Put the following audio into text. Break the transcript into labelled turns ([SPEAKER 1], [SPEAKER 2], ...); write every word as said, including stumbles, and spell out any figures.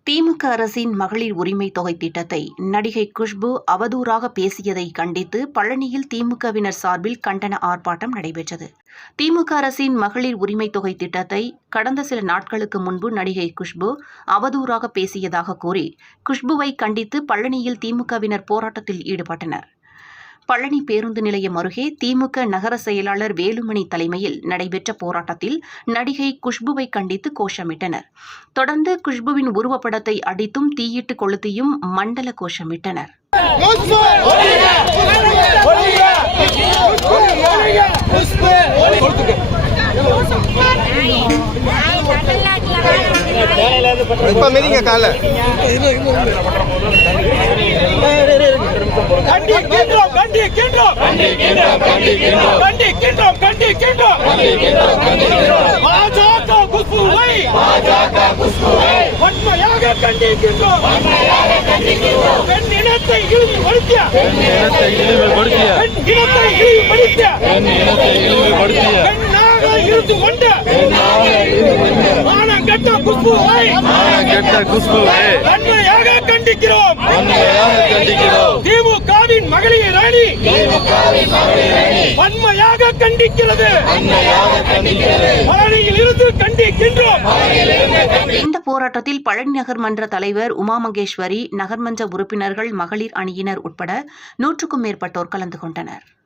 [SPEAKER 1] திமுக அரசின் மகளிர் உரிமை தொகை திட்டத்தை நடிகை குஷ்பு அவதூறாக பேசியதை கண்டித்து பழனியில் திமுகவினர் சார்பில் கண்டன ஆர்ப்பாட்டம் நடைபெற்றது. திமுக அரசின் மகளிர் உரிமை தொகை திட்டத்தை கடந்த சில நாட்களுக்கு முன்பு நடிகை குஷ்பு அவதூறாக பேசியதாக கூறி குஷ்புவை கண்டித்து பழனியில் திமுகவினர் போராட்டத்தில் ஈடுபட்டனர். பழனி பேருந்து நிலையம் அருகே திமுக நகர செயலாளர் வேலுமணி தலைமையில் நடைபெற்ற போராட்டத்தில் நடிகை குஷ்புவை கண்டித்து கோஷமிட்டனர். தொடர்ந்து குஷ்புவின் உருவப்படத்தை அடித்தும் தீயிட்டு கொளுத்தியும் மண்டல கோஷமிட்டனர்.
[SPEAKER 2] கண்டிக்கின்றோம் கண்டிக்கின்றோம் கண்டிக்கின்றோம் கண்டிக்கின்றோம் கண்டிக்கின்றோம் பாஜக குஷ்புவை பாஜக குஷ்புவை வன்மையாக கண்டிக்கின்றோம் வன்மையாக கண்டிக்கின்றோம் பெண் இனத்தை இழிவுபடுத்திய பெண் இனத்தை இழிவுபடுத்திய பெண் இனத்தை இழிவுபடுத்திய பெண் இனத்தை இழிவுபடுத்திய பெண்ணாக இருந்து கொண்ட பெண்ணாக இருந்து கொண்ட மானங்கெட்ட குஷ்புவை மானங்கெட்ட குஷ்புவை வன்மையாக கண்டிக்கிறோம் வன்மையாக கண்டிக்கிறோம். திமுகவின் மகளிர் அணி வன்மையாக கண்டிக்கிறது. பழனியில் இருந்து கண்டிக்கின்றோம்.
[SPEAKER 1] இந்த போராட்டத்தில் பழனி நகர் மன்ற தலைவர் உமா மகேஸ்வரி, நகர்மன்ற உறுப்பினர்கள், மகளிர் அணியினர் உட்பட நூற்றுக்கும் மேற்பட்டோர் கலந்து கொண்டனர்.